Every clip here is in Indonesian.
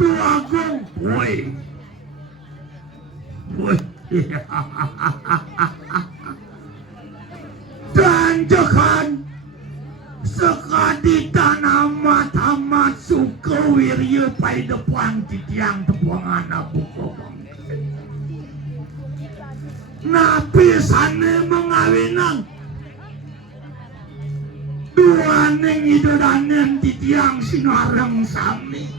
Ratu Agung. Woi. Woi. Dan jekan sekadi tanah matamat Sukawirya pai depan titiang tepuangan Abu Kobang. Nabi sana mengawinan dua neng idodanen titiang sinarang sami.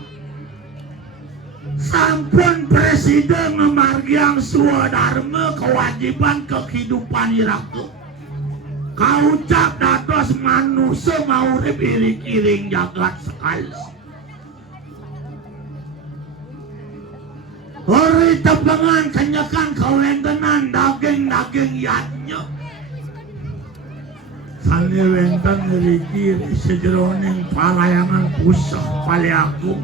Sampun presiden memargiang swadharma kewajiban kehidupan iraku. Kaucap dados manusia maurip iring-iring jagat sekali. Hari tebengan kenyakan kawentenan daging-daging yatnya. Sani wenten ngeriki sejeroning palayangan pusat paliaku.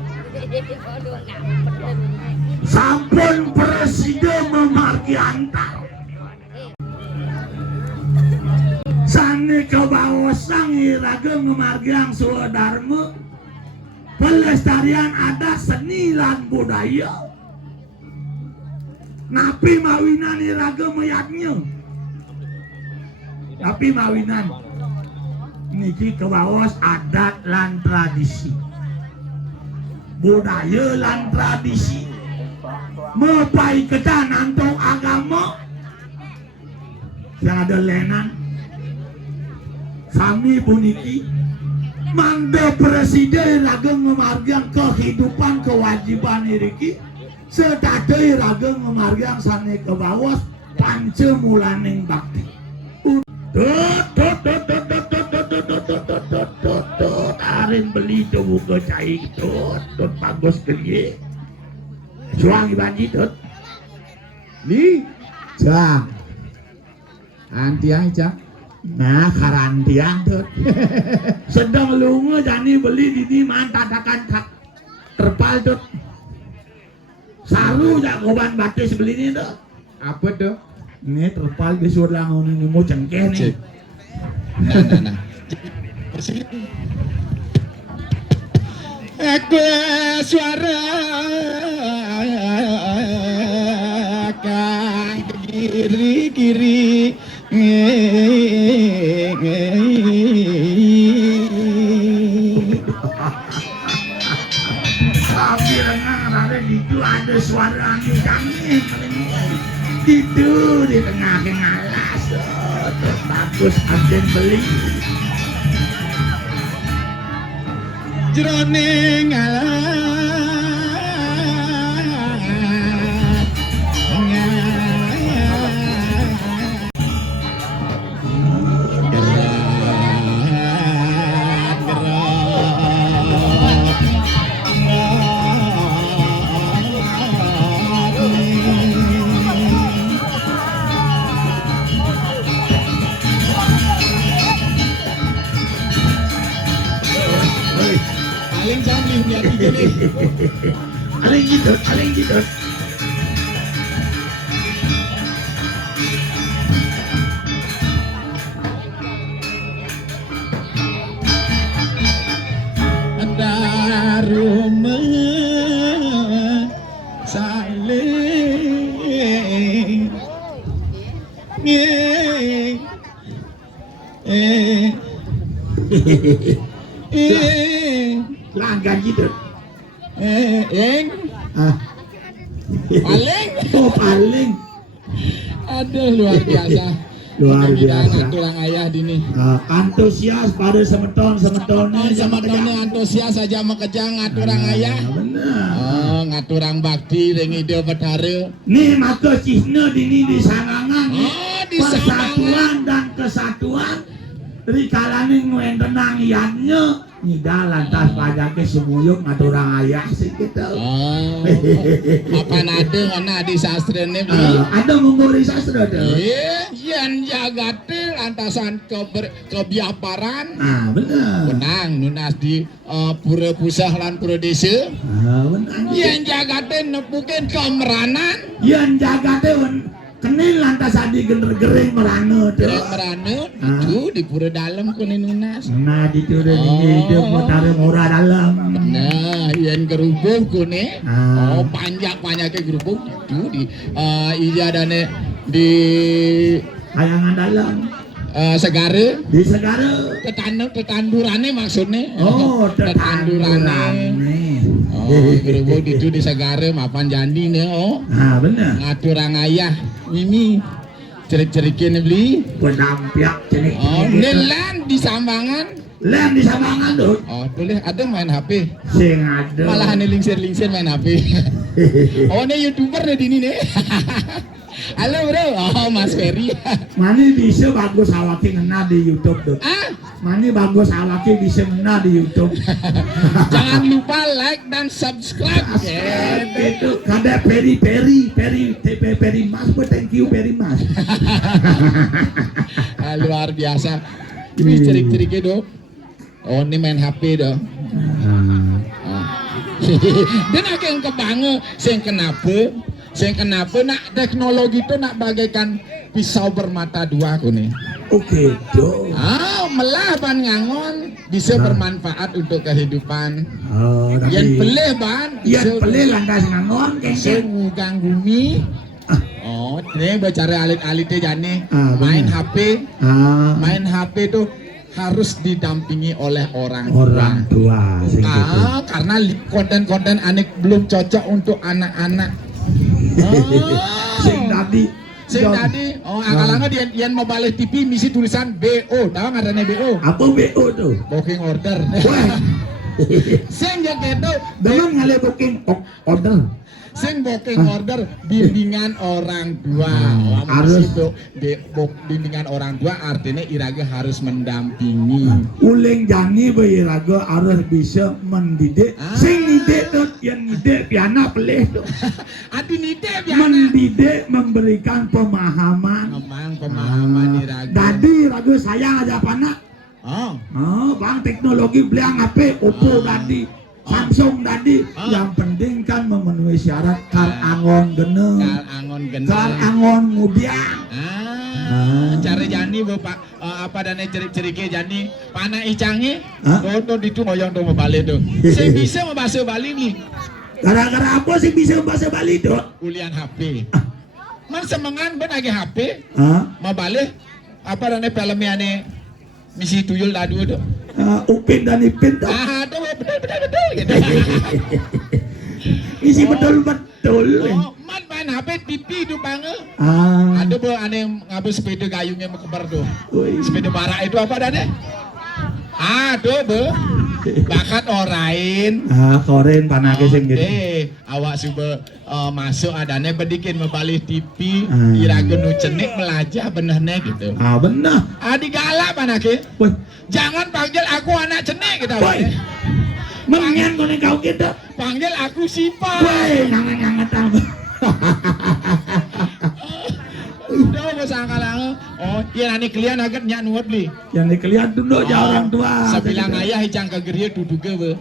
Sampun presiden memargi antar. Sani kebawasan irageng memargiang swadharma pelestarian adat seni lan budaya. Napi mawinan irageng meyatnya. Napi mawinan niki kebawas adat lan tradisi. Budaya lan tradisi. Mepai kedan antong agama yang ada lenan. Sami puniki mangde presiden rageng memargiang kehidupan kewajiban iriki sedadai rageng memargiang sane kebawas pancemulaning bakti. Arin beli tubuh ke cai tot bagus gede. Juang ibanji tot. Ni jang. Antiang jang. Nah, karantiang tuh. Sedang lunga jani beli di mantadakan tak terpal tuh. Saru jagoban batis beli ini tuh. Apa tuh? Ini terpal di surlang ini mau cengkeh nih. Nah. Aku suara kang kiri. Tapi renang ada di itu ada suara angin kami itu di tengah alas bagus agen beli jroning Aling gitu. ada rumah saling Langgan gitu. Paling paling aduh luar biasa tulang ayah dini antusias pada semeton-semetonnya antusias saja mekejang ngaturang ayah bener ngaturang bakti ring ide bedare nih maka cisna dini di sanangan di persatuan dan kesatuan rikalane nguentenang iannya nida lantas pajaknya semuyuk ngaturang ayah sih kita apa nade ngana di sastra ini ada menggori sastra tuh yang jagate lantasan kebiaparan benar benang nunas di pura pusah lan pura desa benar yang jagate nepukin kemeranan yang jagate kenin lantas adi gener-gering merana tuh itu di pura dalam kuning nunas nah di pura ini itu mutare murah dalam benar Yen gerubung kune. Ah. Oh, panjang-panjangnya gerubung itu di iya adane di Kayangan dalam Segare di Segara. tetandurane maksudnya. Oh, tetandurane. Oh, gerubung itu di Segare mapan jandi nih. Oh, Ah, bener. ngaturang ayah ini cerik-cerikin beli. Penampiak jenis. Oh, nelan di Sambangan. Lem di Samangan tuh. Oh, boleh ada main HP. Sing ada. Malah lingsir-lingsir main HP. Oh, ini YouTuber nih ini nih. Halo bro, oh Mas Ferry. Mani bisa bagus awaki ngena di YouTube tuh. Ah, Mani bagus awaki bisa ngena di YouTube. jangan lupa like dan subscribe. Itu kada peri mas, thank you very much. Luar biasa. Ini cerik-ceriknya dong. Oh, ini main HP dong. Dia nak yang kebange, sing kenapa nak teknologi itu nak bagaikan pisau bermata dua aku nih. Oke, do. Melaban ngangon bisa bermanfaat untuk kehidupan. Oh, Yang pelih ban, Yang pelih lantas ngangon bisa kengkeng. ngugang bumi. Oh, ini bicara alit-alitnya jane main bener. HP, main HP tuh harus didampingi oleh orang tua sing gitu. Karena konten-konten aneh belum cocok untuk anak-anak. Sing tadi Akalanga dia mau balik TV misi tulisan BO, tahu nggak ada BO? apa BO tuh? Booking order. Wah, Sing yang gitu, dengan ngale booking order. sing booking order bimbingan orang tua. Harus. Itu bimbingan orang tua artinya iraga harus mendampingi. Uling jani bayiraga harus bisa mendidik. Sing didik tuh yang didik piana pelih tuh. Adi nite biasa. Mendidik memberikan pemahaman. Memang pemahaman iraga. Tadi raga sayang aja panak. Bang teknologi beli HP Oppo tadi, Samsung tadi. Yang penting kan memenuhi syarat kar angon geneng, kar angon ngudiang. Cara jani bapak apa dan cerik-ceriknya jani panah icangi. Tuh itu ngoyong tuh mau balik tuh. Saya bisa mau bahasa Bali nih. Gara-gara apa sih bisa bahasa Bali tuh? Kuliah HP. Man semangan ben lagi HP. Mau balik apa dan filmnya ane misi tuyul dadu tuh. Upin dan Ipin tuh. Tuh betul gitu. Isi betul-betul. Man main HP TV tuh banget. Ah. Ada bu aneh ngambil sepeda gayungnya mau kebar tuh. Woi. Sepeda barak itu apa dane? Tuh bu. Bakat orain. Koren panake sing gitu. Awak sudah masuk adanya bedikin membalik TV. Iraga nu cenik melajah benahnya gitu. Bener. Adi galak panake. Woi. Jangan panggil aku anak cenik gitu. Woi. Mengen kono kau kita. Panggil aku Sipa. Woi, ngangat-ngangat apa? Udah bos angkalang. Iya nanti kalian agak nyak nuat beli. Yang dikelihat dulu aja orang tua. Sebilang ayah hicang ke geria duduge be.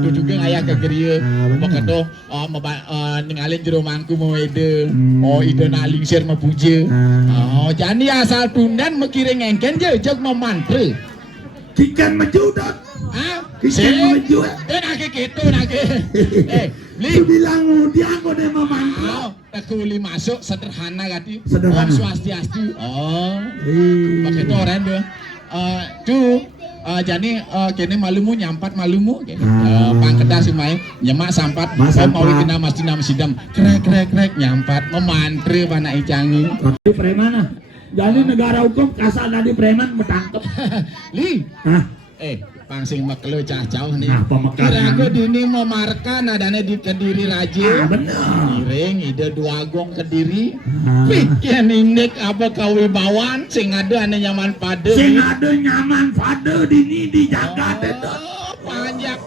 Duduge ayah ke geria. Bekedo ningalin jero mangku mau ide. Ide nak lingsir mau puja. Jadi asal tundan mekiring engken je jog mau mantre. Kikan maju dot. Kikan maju. Nake gitu nake. Beli. Lu bilang dia aku deh mau mantra. Kuli masuk sederhana gati. Sederhana. Swastiastu. Pakai itu orang tuh. Tuh. Jadi kini malumu nyampat malumu. Pangkedah sih main nyemak sampat. Mau kena masjid sidam. Krek nyampat. Memantri panah icangi. Tapi preman. Jadi negara hukum kasar tadi preman metangkep. Li. Pangsing maklo cah-cauh nih. Pemekaran. Kira-kira dini memarkan adanya di Kediri Raja. Bener. Miring ide dua gong Kediri. Bikin inik apa kawibawaan sing ada ane nyaman pada. Sing ada nyaman pada dini dijaga itu.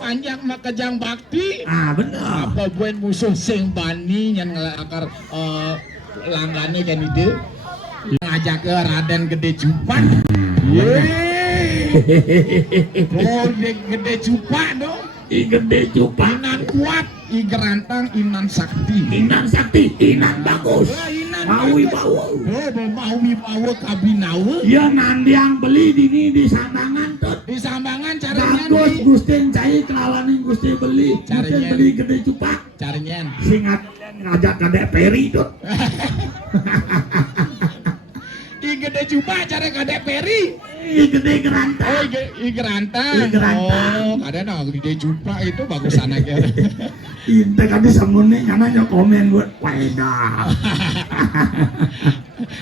Panjang makejang bakti. Bener. Apa buen musuh sing bani yang ngelakar langgane kan ide. Ngajak ke Raden Gede Cupan. Gede Cupak dong. Gede Cupak. Inan kuat, gerantang, inan sakti. Inan sakti, inan bagus. Inan Mau bawa. Mau bawa kabinawa. Ya nandiang beli di Sambangan tuh. Di Sambangan caranya bagus Gusti cai kelawanin Gusti beli. Gusti beli gede cupak. Caranya. Singat ngajak kadek Peri tuh. I gede cupak cara kadek Peri. I gede geranta. Oh, i geranta. Oh, kadang gede cupak itu bagus anaknya. Inte kadi samune nyananya komen buat waedah.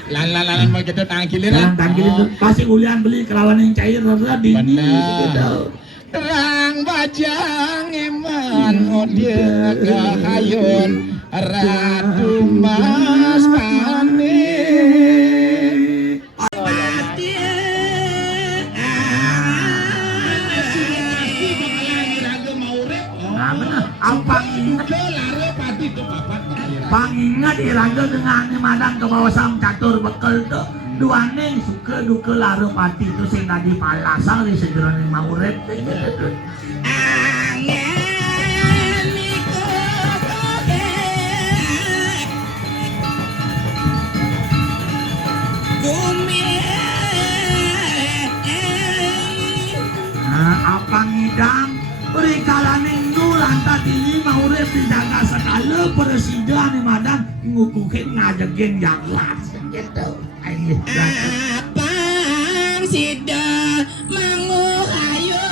Lan mau kita tangkilin lah. Tangkilin pasti ulian beli kelawan yang cair rada dini gitu. Terang bajang eman dia kahayun ratu mas pane. Pangingat iraga dengan madang ke bawah sam catur bekel tuh duane suka duka laro pati itu sing tadi palasal di sejeroan yang mau urep gitu. Apa ngidam perikalaning nulanta ini mau urep dijaga sekali presiden di madang ngukukin ngajakin yang las gitu. Abang sida mangu ayo.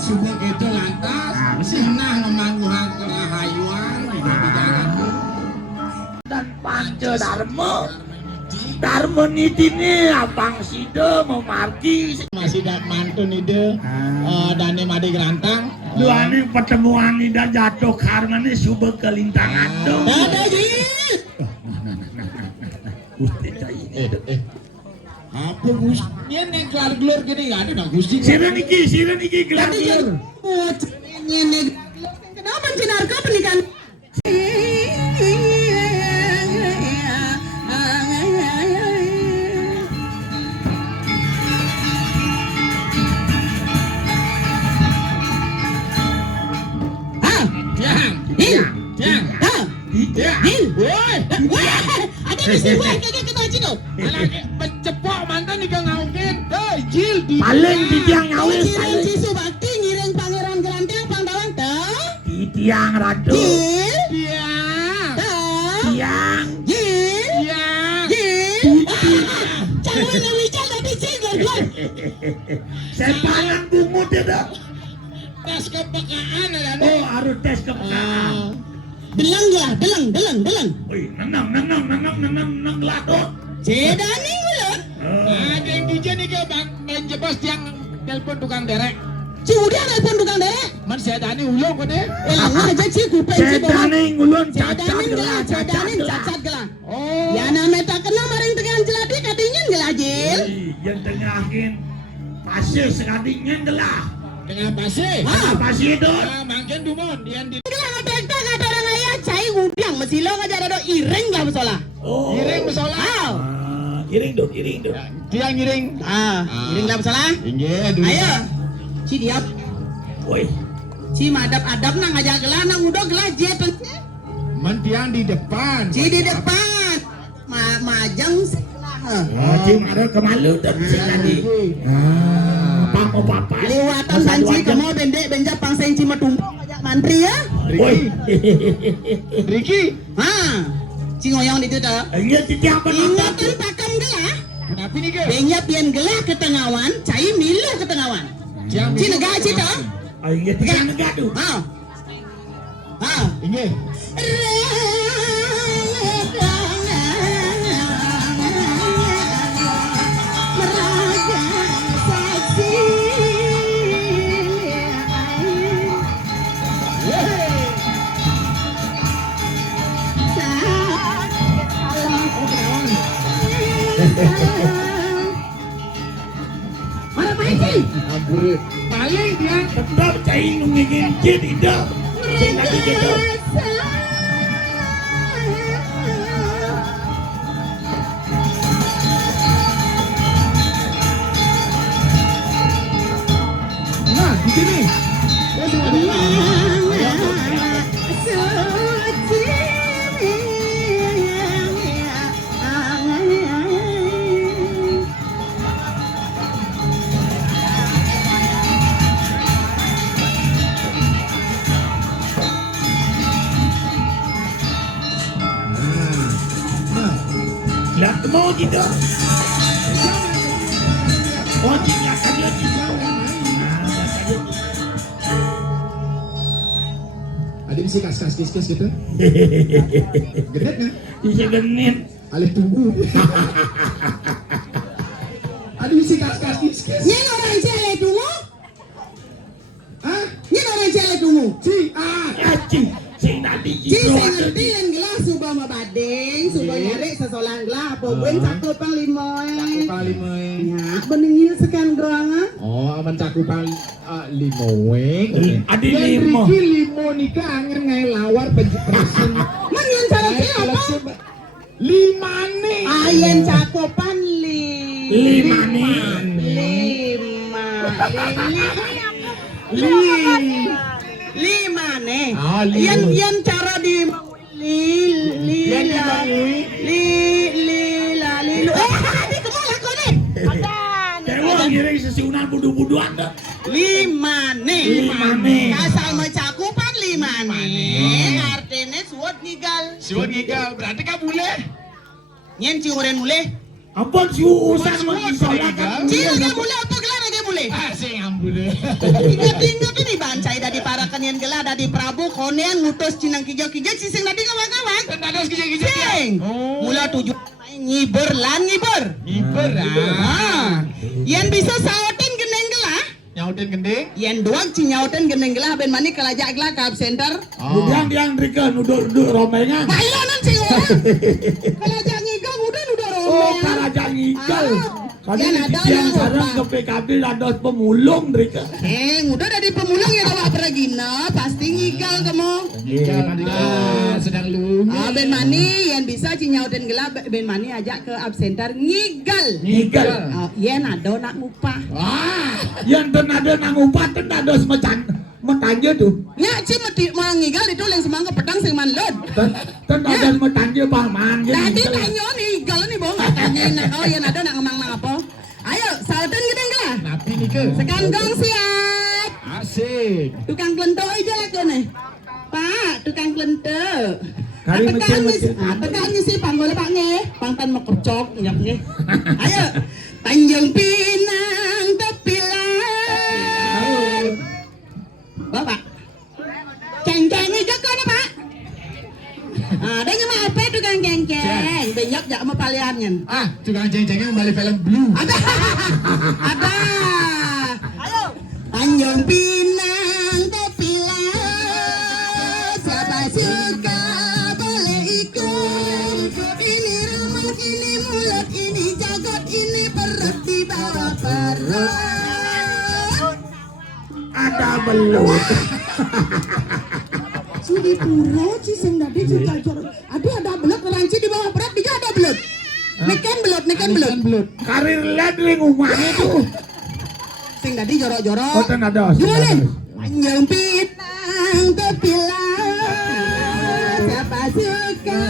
Subuh itu lantas senang memanggu hayuan dan panca Dharma nitine abang sida memarki masih dak mantun ide dane made gerantang duane pertemuan ida jatuh karmane subek kelintangan do Ada ji. apa Gus yen yang kelar-gelur gini ada nang Gusti siren iki gelar-gelur Kenapa cinarka pernikahan? Pencepok mantan nih ngaukin Jil di paling di tiang nyawis Ciren Cisu Bakti ngiring pangeran gerantang pangdawan tau di tiang rado Jil tiang tiang tiang Jangan ngewical tapi single gue. sepanang bungut ya dah tes kepekaan ada oh harus tes kepekaan Belang lah, belang. wih nenang ladot Cedani ulat. ada yang DJ nih ke bang jebos tiang telepon tukang derek Si udah nelpon tukang derek. man saya tani ulung kok deh Elang aja sih kupen si sedane ngulun Cedanin gelah, cacat gelah. Ya namanya tak kena maring tekan jelati katanya gelah Jil. yang tengahin pasir sekadingnya gelah dengan pasir pasir itu mangken dumon dian di Gelah ngepekta kata orang ayah cai ngudang mesilo ngajar ada iring lah masalah. oh iring besolah iring dong tiang iring Iring lah masalah. inggih dulu Ayo. Si diap. woi Si madap-adap nang ngajak gelah nang udah gelah jet. man tiang di depan Si di depan. Majang sebelah. cing ada kemalu dan sing tadi pamo papas Lewatan banci kamu bendek benjak pangsen cima tumpuk ngajak mantri ya. woi Riki Si ngoyong itu dah. iya tiang apa Ingatan pakam gelah. kenapa nih ke Benya pian gelah ke tengawan, cai milu ke tengawan. tiang Si negah cita. iya tiang negah tuh inggih Meraga saksi. Mana main ampun paling dia tetap cai ngingin jid tidak sing tadi gitu nah di sini Suci gitu. Oh, dia kaget juga. Ada isi kas-kas kis-kis gitu. Genit nggak? Bisa genit. Alih tunggu. Ada isi kas-kas kis-kis. Nyen orang cele tunggu. Hah? Nyen orang cele tunggu. Sing tadi Ci saya ngerti yang gelas subah mabading, subah nyari sesolang gelas, apa buen cakupan limoy. Cakupan limoy. Ya, beningil sekian gerangan. Oh, aman cakupan limoy. Adi limo. Riki limo nikah angin ngai lawar penjepresan. Man yang cara apa? Limane. Ayen cakupan Limane. Lima nih. Ah, lima. Yang cara di lila. Di kemana kau nih? Dewa ngiring sesiunan budu-buduan dah. Lima nih. Limane. Asal mencakupan lima nih. Artinya suat ngigal. Suat ngigal, berarti kan boleh. Nyen ciuren mulai. Ampun si urusan mengisolakan. Ciuren mulai apa gelar lagi mulai? Sing ambule. Ingat-ingat ini bancai dari para kanyan gelar dari Prabu Konean ngutus cinang kijau-kijau sising tadi kawan-kawan. Ada kijau-kijau. Cing. Mula tujuh ngiber lan ngiber. Ngiber Yang bisa sautin geneng gelah. Nyautin gending. Yang doang cinyautin geneng gelah ben mani kelajak gelah ke center. Kemudian dia Rika nuduk romengan. Bailanan sih orang. Kelajak ngigal udah rombeng. Oh, Karaja Ngigal. Kali Yan ada yang yang sekarang lupa. ke PKB ada pemulung Rika. Udah dari pemulung ya kalau peragina pasti ngigal kamu. Sedang lu. Ben mani yang bisa cinyautin gelah ben mani ajak ke absenter ngigal. Ngigal. Yen ada nak ngupah. Yang tenada nang upat tenada semacam metanja tuh. Nya ci mati mau ngigal itu yang semangka pedang sing manlod. Tenada metanja paman. Tadi tanya nih, kalau nih bohong nggak tanyain. Oh ya ada nak ngomong apa? Ayo, sautin gede enggak? Napi nih ke. Sekarang gong siap. Asik. Tukang kelentok aja lah kau nih. Pak, tukang kelentok. Kali mencet. Tekannya sih panggil pak nih. Pangtan mau kercok nyap nih. Ayo, Tanjung Pinang Tepilan. Bapak, ceng-ceng aja kau nih pak. Ada nyaman apa tukang ceng-ceng? Banyak jak sama paliannya. Tukang ceng-cengnya kembali film blue. Ada. Ayo. Tanjung Pinang Tepilan. Siapa suka boleh ikut. Ini rumah, ini mulut, ini jagat, ini perut di bawah perut. Ada belut. Sudi pura ciseng tadi juga jorok. Ada belut ranci di bawah perut juga ada belut. Neken belut. Karir lihat di rumahnya tuh. Sing tadi jorok-jorok. Oh tenada. Jualin. Panjang Pinang Tepilan. Siapa suka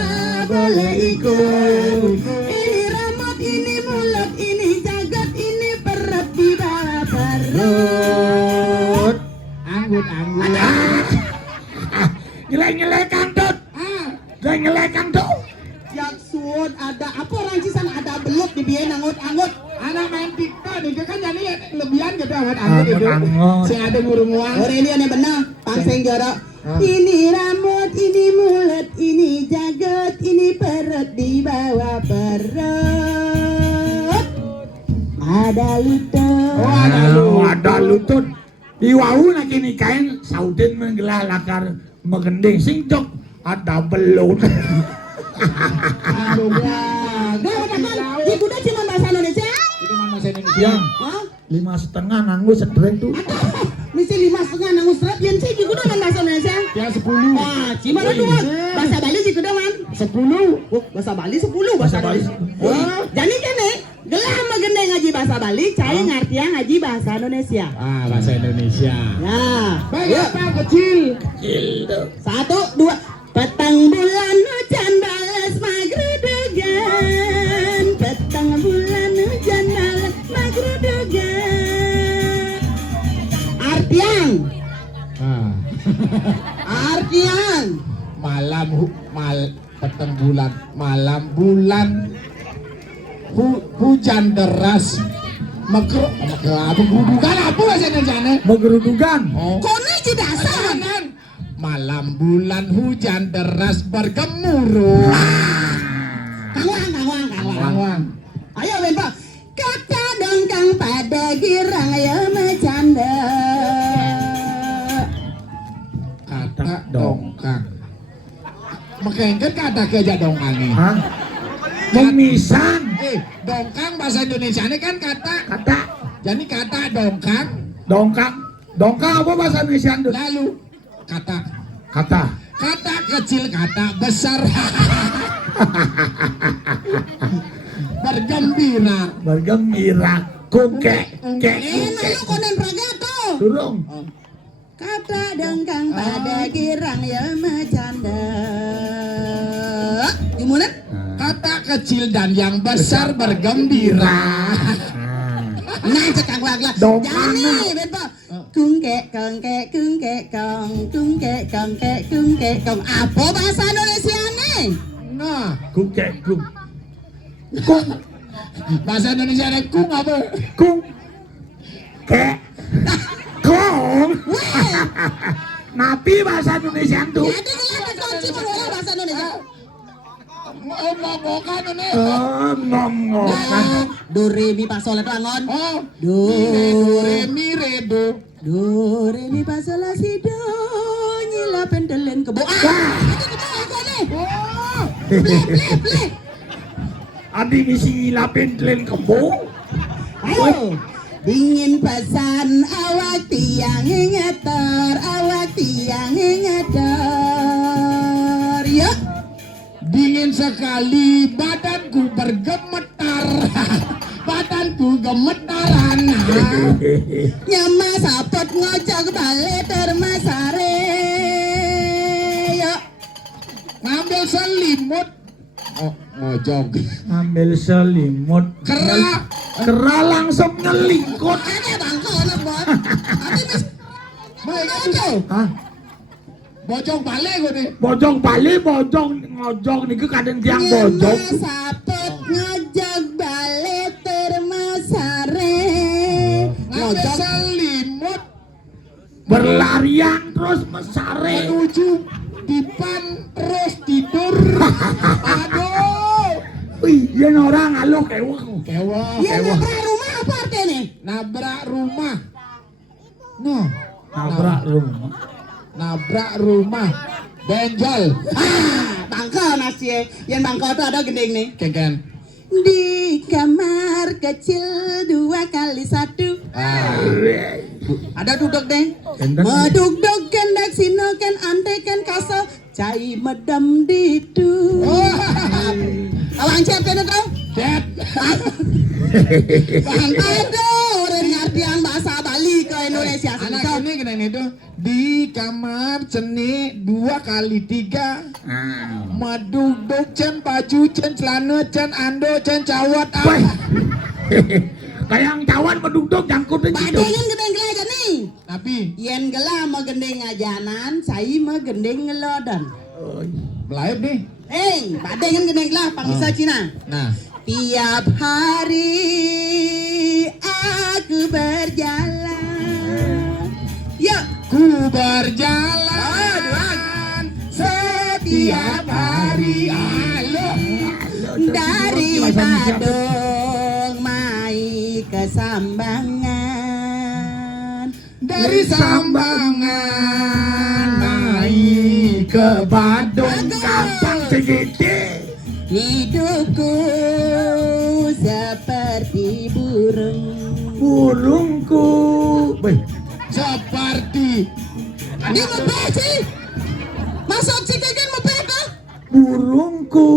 boleh ikut. Ini rambut, ini mulut, ini jagat, ini perut di bawah perut. Anggut. Nyelek kantut. Nyelek kantut. Jaksud ada apa orang cisan ada belut di biaya angut. Anak main TikTok nih kan jadi lebihan gitu anggut itu. Anggut. Sing ada ngurung-ngurung. Oh ini aneh benar. Pangseng jorok. Ini rambut, ini mulut, ini jagat, ini perut di bawah perut. Ada lutut. Ada lutut. Iwau lagi nikahin Saudin menggelar lakar megending singcok ada belut. Di kuda cuma bahasa Indonesia. Itu mana bahasa Indonesia? Hah? 5,5 nanggu sedreng tuh. Misi 5,5 nanggus rap yang sih di kuda bahasa Indonesia. Yang 10. Wah, cima itu man. Bahasa Bali sih kuda man. 10. Oh, bahasa Bali 10 bahasa Bali. Oh, jadi kene gelah megendeng ngaji bahasa Bali, cai ngartian ngaji bahasa Indonesia. Bahasa Indonesia. Nah, Baik apa kecil? Kecil tuh. 1, 2. Petang bulan hujan balas magrudugan. Petang bulan hujan balas magrudugan. Artian. Artian. Petang bulan, malam bulan. hujan deras. Bukan apa bahasa Indonesia? Menggerudukan. Oh. Kono iki dasar. Malam bulan hujan deras bergemuruh. Kawang. Ayo Benpo. Kata dongkang pada girang ya bercanda. Kata dongkang. Makanya kata kerja dongkang nih. Hah? Memisan. Dongkang bahasa Indonesia ini kan kata. Jadi kata dongkang. Dongkang apa bahasa Indonesia? Lalu kata kecil, kata besar. Bergembira. Kungkek. Lalu konen pragato. Turung. Kata dongkang pada girang ya bercanda. Gimana? Kata kecil dan yang besar bergembira. Nah, cekang wagla. Jani, Benpo. Kungkek kong. Apa bahasa Indonesia nih? Nah, Kungkek. Kung. bahasa Indonesia ada kung apa? Kung. Kek. Kong. Napi bahasa Indonesia tuh. Jadi kelihatan kunci mengolah bahasa Indonesia. Ngomongan ini. Ngomongan. Do re mi fa sol la plangon. Oh, Do re mi re do. do re mi fa sol la si do nyila pendelen kebo. Oh, Play. Adi ngisi lapin telen kebo. Ayo. Dingin pesan awak tiang ngetor, Yuk. dingin sekali badanku bergemetar. Badanku gemetaran. Nyama sapot ngojok balik termasare. Yuk. Ngambil selimut. Oh, ngojok. Ambil selimut. Kera langsung nyelingkut. Ada bangko anak bot. Tapi mas Baik itu. Hah? Bojong balik gue nih. Bojong balik, bojong ngojok niku kadang tiang nyama bojong. sapot ngojok balik termasare. Ngambil Ngojok. selimut. Berlarian terus mesare. Menuju dipan terus tidur. Aduh. Wih, yang orang alo kewah. Kewah. Ya nabrak rumah apa artinya? Nabrak rumah. Noh. Nabrak rumah. Benjol. Bangko masih. Yang bangko itu ada gending nih. Keken. Di kamar kecil 2x1. Ada duduk deh. Kendang. Meduk-duk kendak sinoken antekan kaso cai medam ditu. Awang chat kan tau? Cat. Aduh, orang ngartian bahasa Bali ke Indonesia. Anak ini kena itu di kamar ceni 2x3. Meduk-duk cen baju cen celana cen ando cen cawat. Kayak cawan meduk-duk jangkut gitu. Badengan gendeng gelai kan nih. Tapi Yen gela mau gendeng ajanan, saya mau gendeng ngelodan. melayap nih. Badengan gendeng gelah bangsa Cina. Nah, Tiap hari aku berjalan. Yuk. ku berjalan setiap hari. Dari Badung mai ke Sambangan. Dari Sambangan naik ke Badung. Gampang segede. Hidupku seperti Burungku. Seperti Ini apa sih? Masuk sih kan apa itu? Burungku.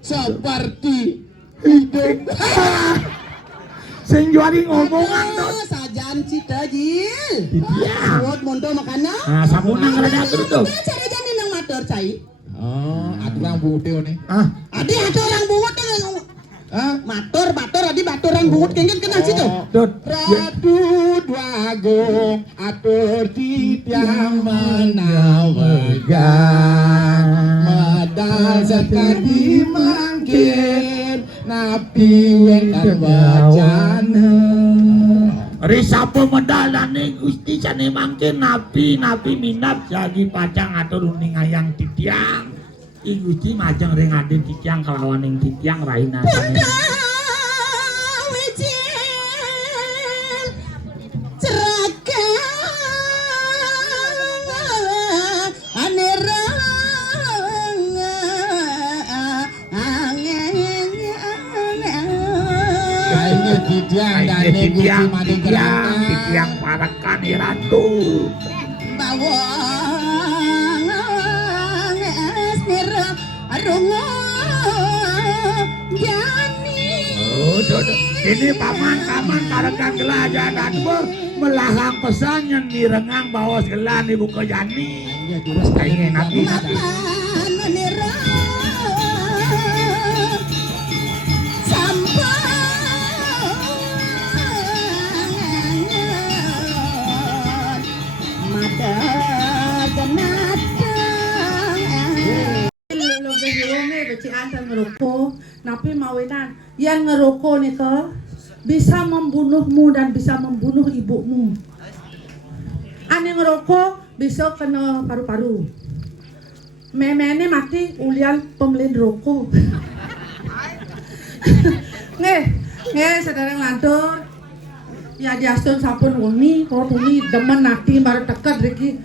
seperti hidup. Sing juari ngomongan tuh. Sajan cita jil. Iya. Buat mondo makanan. Nah, samunang rada tuh. Cari jadi nang motor cai. Oh, aturan buteo nih. Adi ada orang bungut yang matur adi batur orang bungut kengen kena situ. Dot. Ratu Dwagung atur titiang menawegan medal sekali mangkin nabi wetan wajana. Risapa medalane Gusti jane mangke nabi minat jagi pacang atur ning ayang titiang. I Gusti majeng ring aden titiang kelawan ing titiang raina sane. Titiang parakan ratu bawang esnir arungo jani. Ini paman parakan gelajanan melahang pesan yang mirengang bawa segelan ibu ke jani. Terus kayaknya nabi ngerokok, napi mawinan yang ngerokok nih ke bisa membunuhmu dan bisa membunuh ibumu. Ane ngerokok bisa kena paru-paru. Memene mati ulian pembelian rokok. Nge saudara ngantor. Ya diastun sampun wengi, kalau wengi demen nati baru dekat riki.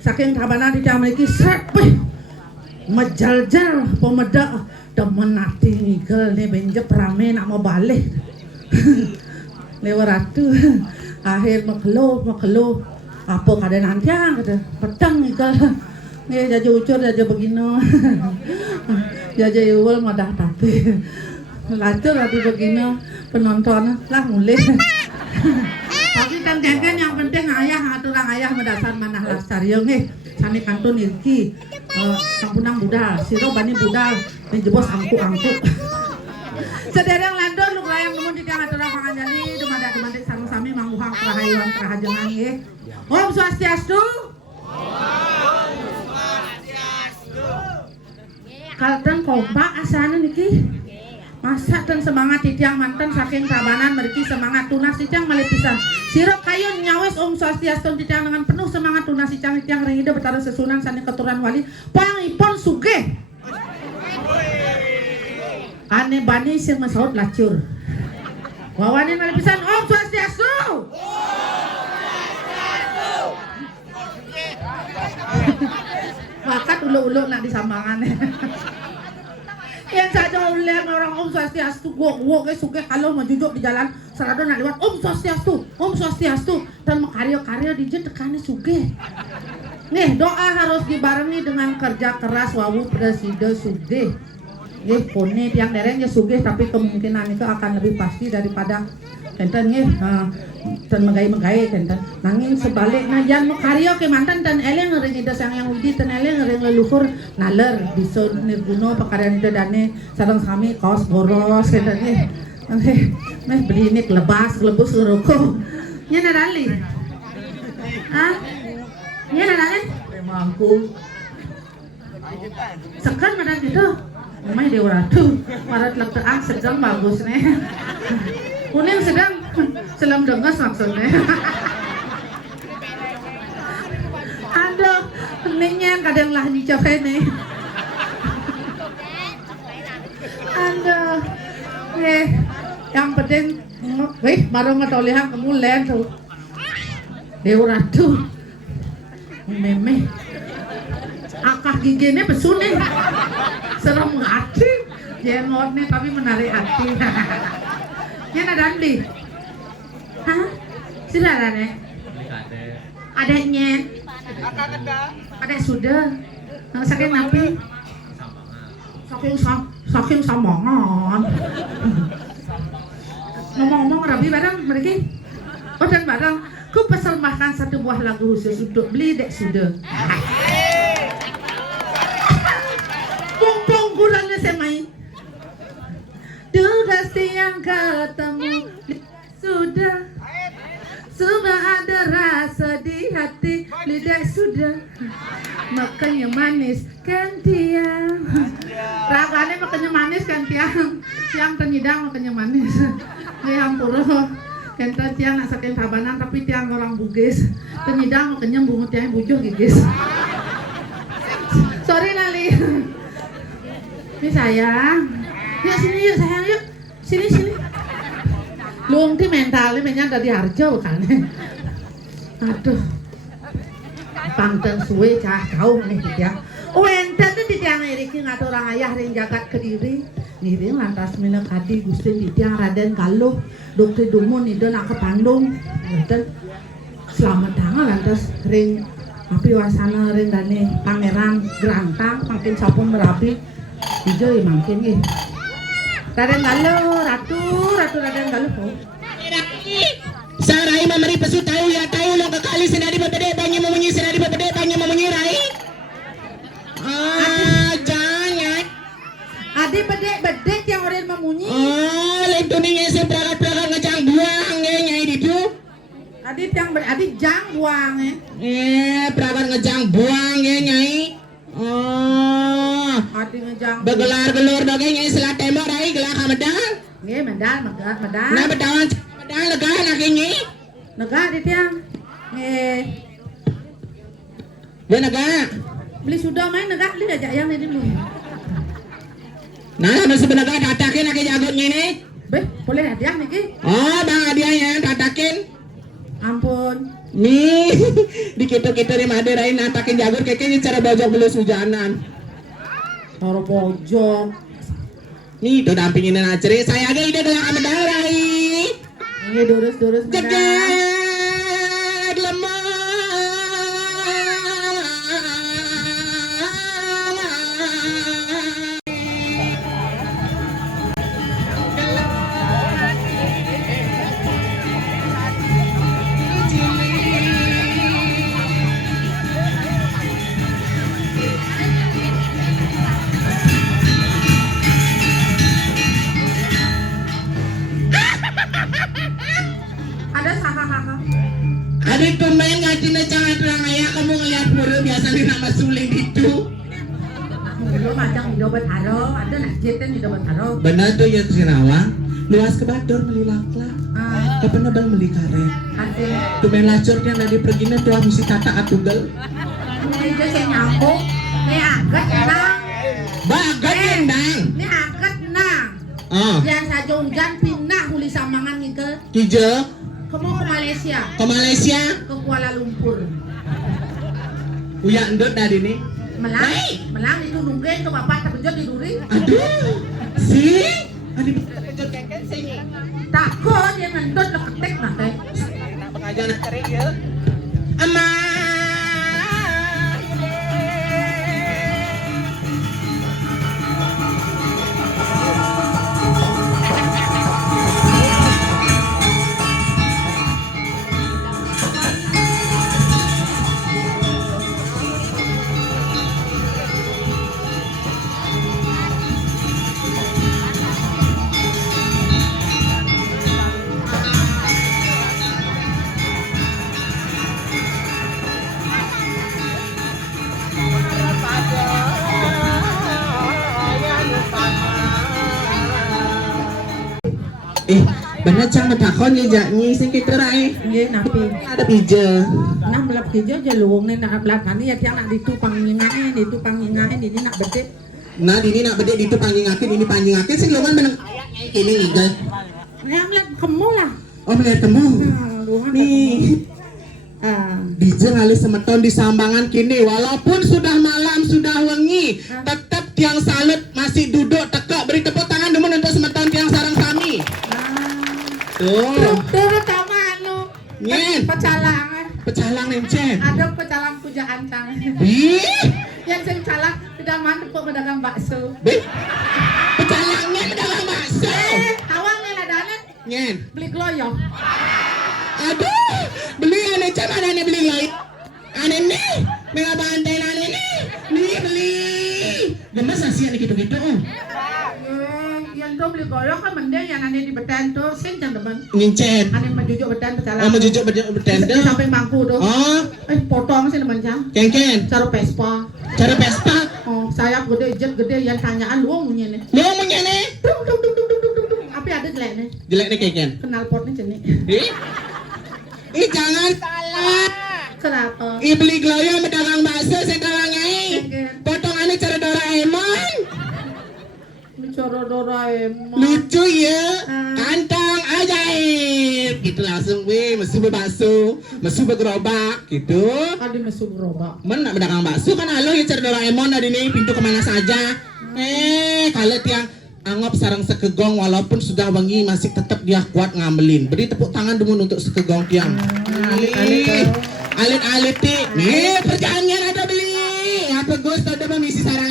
Saking kabanan di Amerika set, mejaljal pemedak demen nati ngigel nih benjep rame nak mau balik. Lewat ratu akhir makhluk apa keadaan anjang kata petang ngigel nih jaja ucur jaja begino jaja iwal madah tapi lacur tapi begino penonton lah mulai. Tapi kan jangan yang penting ayah aturan ayah mendasar manah lasario nih sani kantun irki sampunang budal siro bani budal menjebos angku sedereng landor lu layang nemun di tiang aturan panganjali dumada sarung sami mangguhang kerahayuan kerahajengan nggih. Om Swastiastu. Kalteng kompak asana niki. Masa dan semangat titiang mantan saking kabanan meriki semangat tunas titiang malih pisan. Siro kayun nyawes Om Swastiastu titiang dengan penuh semangat tunas titiang ringide betara sesunan sani keturunan wali pangipun sugih. Ane bani sing masaud lacur. Wawanin malih pisan Om Swastiastu. Bakat ulu-ulu nak disambangan. Yang saja ulian orang Om Swastiastu gua ke suke kalau menjujuk di jalan serado nak lewat Om Swastiastu dan makaryo-karyo di tekane suge. Nih doa harus dibarengi dengan kerja keras wawu presiden suge. Nggih pone tiang dereng ya sugih tapi kemungkinan itu akan lebih pasti daripada enten nggih dan megai-megai enten nanging sebaliknya jan makaryo ke mantan dan eleng ngering ida sang yang widi dan eleng ngering leluhur naler bisa nirguna pekaran ida dane sareng sami kaos boros enten nggih meh beli ini lebas rokok nya nadali nya nadali mangkung sekan mana gitu Umay Dewa Ratu, parat lekteang sedang bagus nih. Kuning sedang selam dengas maksudnya. Aduh, keningnya kadang lah dicoba nih. Aduh, yang penting, baru ngetolihan kamu len tuh. Dewa Ratu, meme. Akah giginya besu nih. Serem hati, jengotnya tapi menarik hati. Yang ada beli? Hah? Sudah ada? Adanya? Ada sudah. Saking napi? Saking samongan. Ngomong-ngomong rabi barang mereka? Oh dan barang, ku persembahkan satu buah lagu khusus untuk beli dek sudah. Kurangnya saya main durasi yang ketemu sudah ada rasa di hati lidah sudah makanya manis kan tiang raganya makanya manis kan tiang tiang penyidang makanya manis. Nih hampura. Kenta tiang nak saking tabanan tapi tiang orang Bugis. Penyidang makanya bungut tiang bujuh gigis. Sorry Lali. Ini sayang. Yuk sini yuk sayang yuk. Sini. Luang ti mentalnya menyan dari Harjo kan. Aduh. Pangten suwe cah kau nih tiang. Enten tuh di tiang Eriki ngatur orang ayah ring jagat kediri. Ngiring lantas minang kadi Gusti di tiang Raden Galuh. Dokter Dumun itu nak ke Bandung. Enten selamat tangan lantas ring api wasana ring dane Pangeran Gerantang makin sapu Merapi. Ijo makin nih. Raden Galuh, Ratu Raden Galuh. Sarai mamari pesu tahu ya tahu lo kekali senadi bebede banyak memunyi senadi bebede banyak memunyi rai. Jangan. Adi bedek yang orang memunyi. Itu nih saya peragat ngejang buang nyai itu. Adi jang buang peragat ngejang buang nyai. Adi ngejang. Begelar-gelur doge nyai selat tembok rai gelar kamedang. Medal. Nah bedang lega nakinya. Nega di tiang. Gue nega. Beli sudah main nega beli aja yang ini dulu. Nah, masih benaga datakin lagi jagotnya ini. Beh, boleh hadiah nih Ki? Oh, bang hadiahnya datakin. Ampun. Nih, di kita di Madurain natakin jagot kayaknya cara bojok belus hujanan. Taruh pojok. Nih, itu dampingin aceri. Saya aja ide dengan Amedarai. Ini durus Jeget lemah. Adik pemain ngaji jangan terang ayah kamu ngeliat mulu biasanya nama suling itu. Lo macam hidup bertaro, ada najetin hidup bertaro. Benar tuh ya Sinawang. Luas ke Bador melilaklah. Kapan nabal meli karet. Tuh main lacurnya nadi perginya tuh mesti tata atugal. Ini itu saya nyambung. Ini agak nang. Bagat endang. Ini agak nang. Yang saja hujan pindah huli samangan ke. Kijo. Kamu ke Malaysia. Ke Malaysia. Ke Kuala Lumpur. Uya endut dari ini. Melang itu nungguin ke bapak terkejut di duri. Aduh. Si. Adik Takut dia ngendut lo ketek nanti. pengajaran kering ya. Ama. Bener cang mentakon ya jaknya sing kita rai. Nggih napi. Ada pija. Nah melap hijau aja luwung nih nak belakang ya tiang nak ditupang nyingain ini nak bedek. Nah ini nak bedek itu panjingakin ini panjingakin sing luan beneng ini nih. Yang melihat kamu lah. Oh melihat kamu. Nih. Bija ngalih semeton di sambangan kini walaupun sudah malam sudah wengi tetap tiang salut masih duduk tekak beri tepuk tangan dulu untuk semeton tiang sarang kami. Tuh. Tuh sama anu. Nyen. Pecalang encen. Ada pecalang pujaan tang. Ih. Yang sing calang tidak mantep kok pedagang bakso. Pecalangnya pedagang bakso. Awang yang ada Nyen. beli gloyong. Aduh, beli ane cem ane beli lain. Ane nih, mega bantai ane nih. Nih beli. Gemes asian gitu-gitu. Yang tuh beli gloyong kan mending yang ane di beten tuh sing jang depan. Ngincen. Ane menjujuk beten pecalang. Oh, menjujuk beten Di samping bangku tuh. Oh, Potong sih depan jang. Ken. Cara Vespa. Cara Vespa. Oh, sayap gede, jet gede yang tanyaan luang punya nih. Lu punya nih. Dung. ada jelek nih. Jelek nih keken. Kenal potnya jenik. Jangan salah. Kenapa? Beli gloyo pedagang bakso sekarang nyai. Potongannya cara Doraemon. Bicara Doraemon. Lucu ya. Kantong ajaib. Gitu langsung mesu bakso, mesu gerobak gitu. Ada mesu gerobak. Mana pedagang bakso kan halo yang cara Doraemon dari ini pintu kemana saja. Kalau tiang anggap sarang sekegong walaupun sudah wangi masih tetap dia kuat ngambilin. Beri tepuk tangan dulu untuk sekegong tiang. Alit-alit nih perjanjian ada beli. Apa Gus ada misi sarang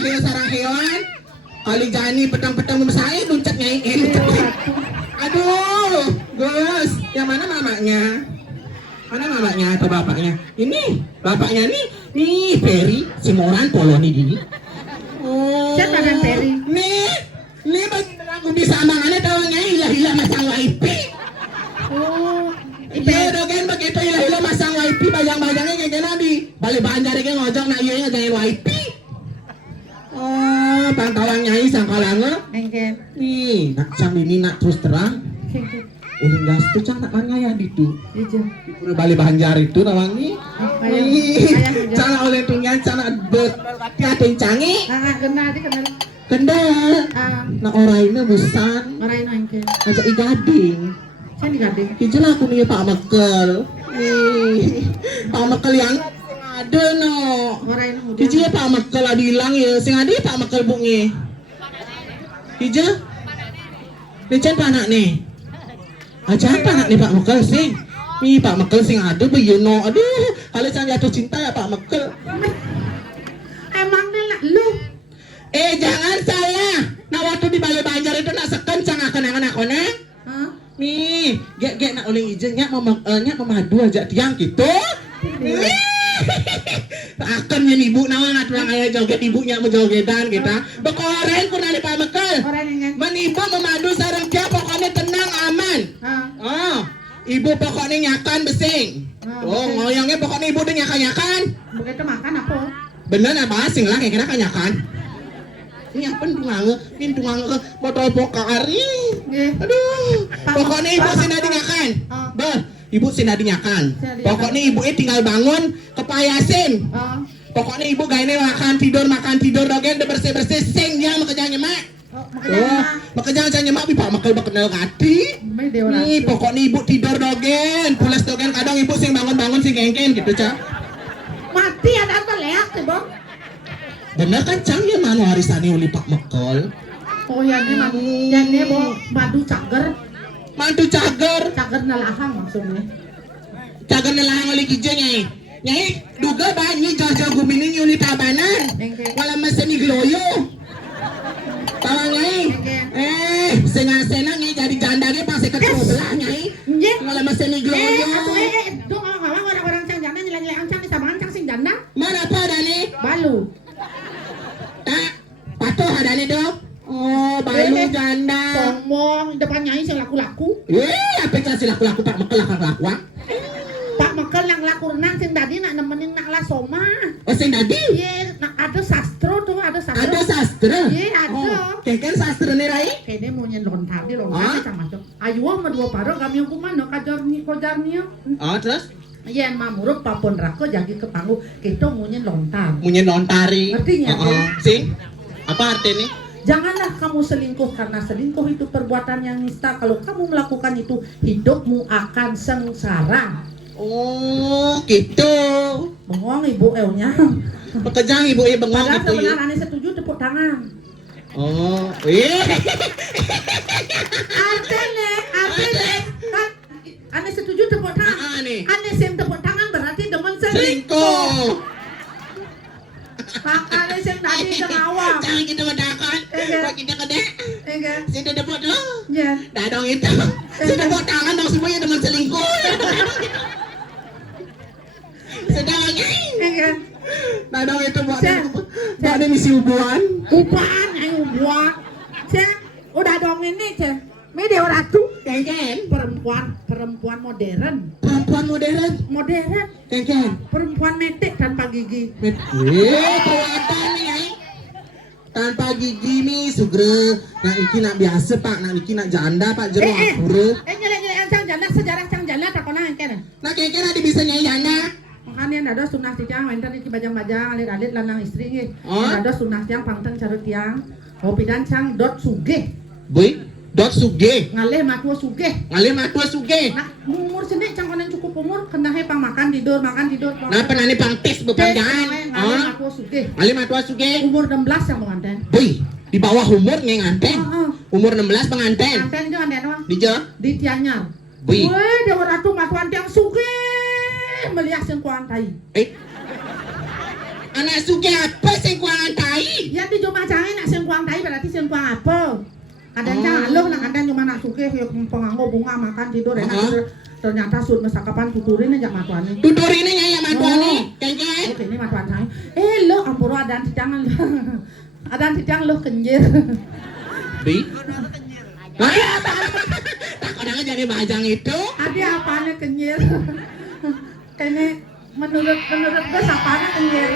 hewan. Kali jani petang-petang saya luncat nyai. Aduh, Gus, yang mana mamanya? Mana mamanya atau bapaknya? Ini bapaknya nih Peri, si Moran Poloni gini. Oh. Siapa yang Peri? Nih aku bisa amangannya tawanya ilah-ilah masang wifi. Oh. Iya dogen begitu ilah-ilah masang wifi bajang-bajangnya kayak gini di balik banjar kayak ngojok nak iya jangan wifi. Oh, pantauan nyai sangkalanga. Engke. Nih, nak cang ini nak terus terang. Ulin gas tuh cang nak mana ya ditu. Iya. Udah balik banjar itu nawangi. Cang oleh tungyan cang nak berhati cangi. Kenal di kenal. Kendal. Nah orangnya busan. Orangnya engke. Ajak igading. Saya digading. Hijau aku nih Pak Mekel. Pak Mekel yang ada no. Orangnya muda. Hijau Pak Mekel ada hilang ya. Sing ada Pak Mekel bungi. Hijau. Lecen panak nih. Aja panak nih Pak Mekel sing. Nih Pak Mekel sing ada beyono. Aduh, kalau saya jatuh cinta ya Pak Mekel. Emangnya lah lu. Jangan salah. Nah waktu di Balai Banjar itu nak sekencang akan aku nih. Nih, gek nak oleh izin nyak memadu aja tiang gitu. Akan yang ibu nawang aturan ayah joget ibunya mau jogetan kita. Bekoren pun ada Pak Mekel. Menibu memadu sarang dia pokoknya tenang aman. Ibu pokoknya nyakan besing. Ngoyongnya pokoknya ibu udah nyakan. Begitu makan apa? Bener apa sing lah kayak kira nyakan. Ini yang penting ke botol pokari. Aduh, pokoknya ibu sinadi nyakan. Ibu sinadi nyakan. Pokoknya ibu tinggal bangun kepayasin. Pokoknya ibu gak ini makan tidur dogen udah bersih sing dia makanya nyemak. Makanya nyemak Pak Mekel kenal kati. Nih pokoknya ibu tidur dogen, pulas dogen kadang ibu sing bangun sing gengken gitu cak. Mati ada apa leak sih bang? Bener kan cang ya manu harisani uli Pak Mekel. Oh ya ini madu cager. Madu cager. Cager nalahang maksudnya. Cager nalahang oleh kijeng nyai duga banyi jojo gumini nyuli tabanan. Wala masani gloyo. Tawa nyai. Senang nyai jadi jandanya pasti kecobelah nyai. Wala masani gloyo. Dong orang-orang cang janda nilai-nilai cang disamaan cang sing janda. Mana apa dani? Balu. Tak, patuh ada nih dok. Oh, balu janda. Sombong, depan nyai sing laku-laku. Apa yang kasih laku-laku Pak Mekel laku-laku? Pak Mekel yang laku renang sing tadi nak nemenin nak lah soma. Oh, sing tadi? Iya, ada sastro tuh, ada sastro. Ada sastra? Iya, ada. Kayaknya sastra nih Rai? Kayaknya mau lontar sama macam. Ayo sama dua paro kami yang kumano kojarni. Oh, terus? Iya, mamuruk papon rako jadi ke panggung kita munyen lontar. Munyen lontari. Artinya, sing? Apa artinya? Janganlah kamu selingkuh karena selingkuh itu perbuatan yang nista. Kalau kamu melakukan itu hidupmu akan sengsara. Oh, gitu. Bengong ibu eunya. Pekerjaan ibu bengong Padahal gitu ya. sebenarnya Ani setuju tepuk tangan. Oh, Artinya. Ani setuju tepuk tangan. Ani sem tepuk tangan berarti demen selingkuh. Kakaknya sem tadi awak. Jangan kita mendakan. Kita kedek. Sudah dapat dong. Ya. Dah dong itu. Sudah tepuk tangan dong semuanya demen selingkuh. Sudah lagi. Nah dong itu buat ada misi ubuan. Ubuan. Cek, udah dong ini cek. Media ratu, Kengken. perempuan modern. Perempuan modern. Kengken. Perempuan metek tanpa gigi. Kelihatan nih, tanpa gigi nih sugre. Nak iki nak biasa pak, nak iki nak janda pak jero apure. Nyelek cang janda sejarah cang janda tak kena engken. Nak kira ada bisa nyai janda. Makanya ada sunah tiang, enten iki bajang-bajang alit-alit lanang istri nggih. Ada sunah tiang pangteng carut tiang. Ngopi dan cang dot sugih. Boy, dot sugih. Ngalih matua sugih. Ngalih matua sugih. Nah, umur sini cang konen cukup umur kena pang makan tidur. Nah, penani pang tes bepanjangan. Ngalih matua sugih. Ngalih matua sugih. Umur 16 yang pengantin. Boy, di bawah umur nganten. Umur 16 penganten. Pengantin itu anten apa? Di Tianyar. Boy. Weh, dewa ratu matuan tiang sugih. Melihat sengkuang tai. Anak sugih apa sengkuang tai? Ya di cuma cangin nak sengkuang tai berarti sengkuang apa? Ada cang aloh nak ada cuma nak sugih penganggo bunga makan tidur enak. Ternyata sud mesakapan tuturin aja matuannya. Tuturin aja ya matuannya. Kengken. Oke ini matuan saya. Lo ampuro ada tidang lo. Ada tidang lo kenjir. Bi. Tak kadang jadi bajang itu. Ada apanya kenyir? Kayaknya menurut gue sapanya kenyir.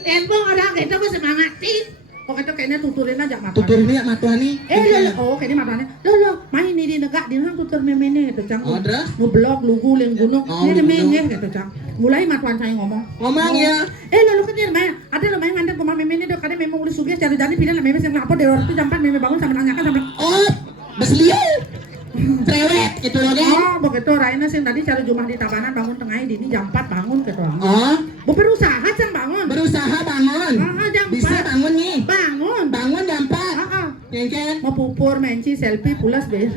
Empong orang kita gue semangat sih. Kok itu kayaknya tuturin aja matuan. Tuturin aja matuan nih. Kayaknya matuannya. Lo main ini di negak di nang tutur memene gitu cang. Oh, terus? Ngeblok lugu ling gunung. Ini memene gitu cang. Mulai matuan saya ngomong. Ngomong ya. Lalu kenyir main. Ada lo main ngantar kemana memene dok. Kadang memang udah sugih cari-cari pindah lah memang yang lapor dari waktu jam 4 memang bangun sampai nanyakan sampai. Oh, besliu. Cerewet gitu loh kan. Oh, begitu Raina sih tadi cari rumah di Tabanan bangun tengah dini jam 4 bangun gitu. Oh, Berusaha cang bangun. berusaha bangun. Jam Bisa 4. bangun nih. Bangun jam 4. Kengken. Mau pupur, menci, selfie, pulas deh.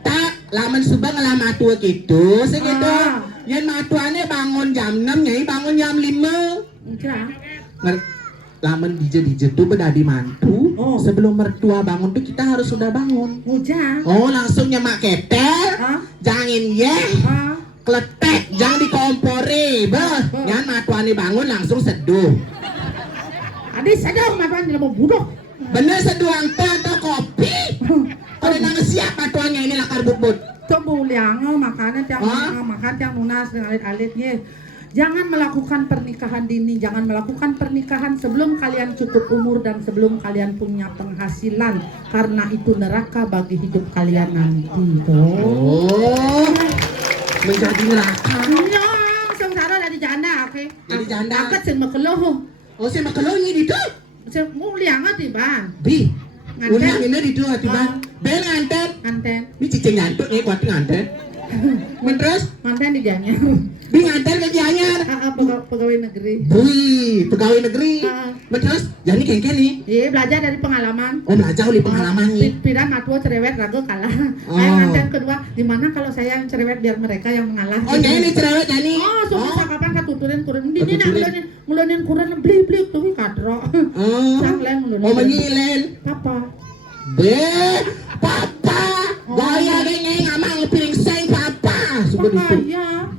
Tak, laman subang lah matua gitu, segitu. Yang matuannya bangun jam 6, nyai bangun jam 5. Enggak. Laman dije tuh bedadi mantu. Sebelum mertua bangun tuh kita harus sudah bangun. Hujan. Oh, langsung nyemak ketel. Jangan kletek, jangan dikompori. Yang matuannya bangun langsung seduh. Adik sadar matuan mau budok. Bener seduh atau kopi. Kalau nang siap matuannya ini lakar bubut. Coba liang makanan yang lunas dengan alit-alitnya. Jangan melakukan pernikahan dini, jangan melakukan pernikahan sebelum kalian cukup umur dan sebelum kalian punya penghasilan, karena itu neraka bagi hidup kalian nanti. Oh, menjadi neraka. Ya, sengsara dari janda, oke? Dari janda. Akad sih makeloh. Oh, si makeloh ini itu? Saya mau liang ati bang. Bi, ulang ini itu ati bang. Bel nganten. Ini cicing ngantuk nih kuat nganten. Terus? Nganten di Gianyar. Bi nganten ke Gianyar. Pegawai negeri. Wih, pegawai negeri. Terus? Jadi kengken nih? Iya, belajar dari pengalaman. Oh, belajar dari pengalaman nih. Pidan matua cerewet ragu kalah. Nganten kedua, dimana kalau saya yang cerewet biar mereka yang mengalah. Oh, ini cerewet jadi. Oh, soalnya kapan katuturin kurun. Ini nak ngulunin kurun beli tuh kadro. Sang lain ngulunin. Oh, menyilen. Papa. Papa. Gaya gini ngamang piring seng papa. Sudah Papa, itu. ya.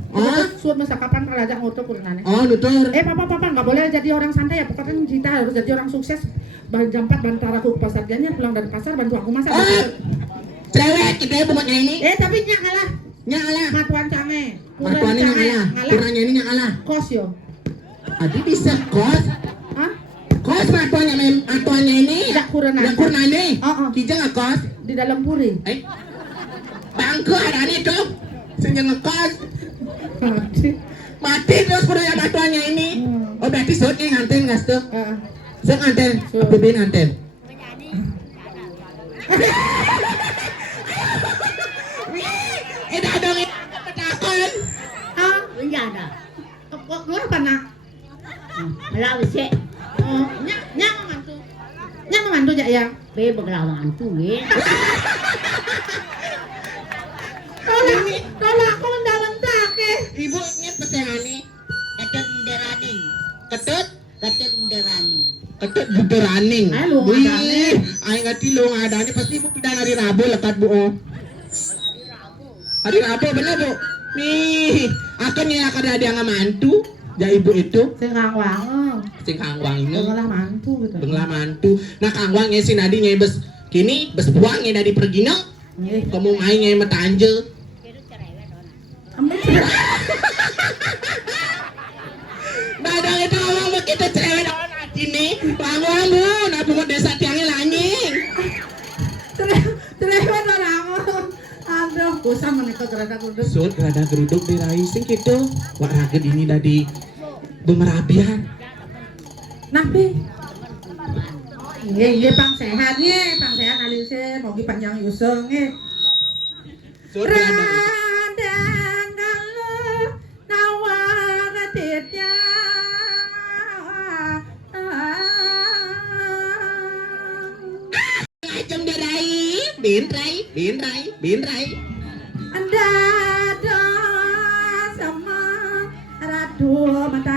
Suat masa kapan kalau ajak ngotot kurunannya. Oh, nutur. Papa nggak boleh jadi orang santai ya. Pokoknya kita harus jadi orang sukses. Jam 4 bantu aku ke pasar Gianyar, pulang dari pasar bantu aku masak. Cerewet kita ya pemotnya ini. Tapi nyak ngalah. Matuan cange. Matuannya nyak ngalah. Kurangnya ini nyak ngalah. Kos yo. Adi bisa kos. Hah? Kos matuannya ini. Dak kurang ini. Kita nggak kos. Di dalam puri. Bangku ada nih tuh. Senjang ngekos. Mati terus kurangnya matuannya ini. Oh, berarti sotnya nganten nggak tuh? Saya nganten. Apa nganten? Ini ada dong petakon. Enggak ada. Kenapa nak? Malah sih, Nyak membantu. Nyak membantu jak ya. be beglawan tuh ye. Tolak aku mendalam tak Ibu ini pesengan Ketut udaraning, ketut ketut udaraning. ketut buderaning. Ay, lu ngadane. Ay ngati lu ngadane pasti ibu pindah hari Rabu lekat bu. Hari Rabu bener bu. Nih, akan ya kada ada yang mantu. Ya ibu itu Sing kangwang. sing kangwang ini. Bengelah mantu gitu. Benglah mantu. Nah kangwangnya si nadinya bes kini bes buangnya dari pergi no. Nggih. Kamu mainnya metanjel. Badang itu ngomong begitu cerewet orang ini. gerada geruduk. Sud rada geruduk di rai sing kitu. Wak raged ini tadi bemerabian. Nabi. Iya pang sehat alisnya mau panjang yusung Sud rada Radang kalau nawar tidya Ajam di rai, bin rai. Anda do sama radu mata